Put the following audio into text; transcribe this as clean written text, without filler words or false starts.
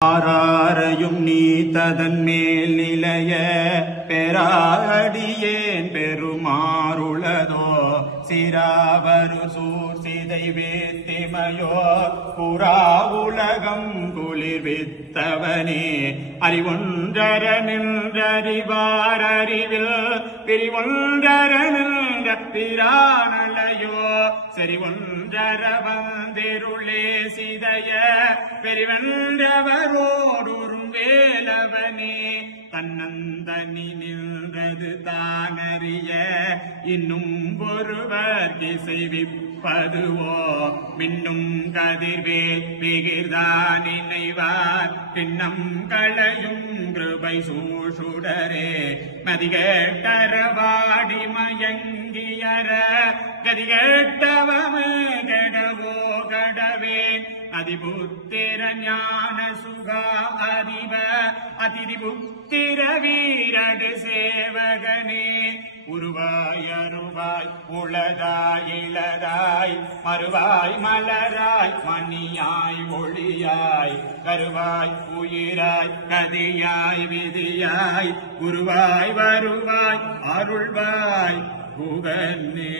ஆராரையும் நீ ததன் மேல் நிலைய பெறாடியேன் பெருமாறுளதோ சிராவரு சூர் சிதை வேத்திமையோ புறா உலகம் குளிர்வித்தவனே அறிவொன்றர நின்றறிவார் அறிவில் பிரிவொன்றர நின்ற பிரானலையோ செறிவொன்றர வந்திருளே சிதைய பெரிவென்றவரோடும் வேலவனே தன்னந்தனி நின்றது தானறிய இன்னும் ஒருவர் இசைவிப்பதுவோ மின்னும் கதிர்வேல் பிகிர்தான் நினைவார் பின்னம் களையும் கிருபை சூழ்சுடரே மதிகேட்டரவாடி மயங்கியற கதிகேட்டவமே கெடவோ கடவேன் அதிபுத்திர ஞான சுகா அறிவ அதிபுத்திர வீரடு சேவகனே உருவாய் அருவாய் உளதாய் இளதாய் மறுவாய் மலராய் மணியாய் ஒளியாய் கருவாய் உயிராய் கதியாய் விதியாய் குருவாய் வருவாய் அருள்வாய் புகனே.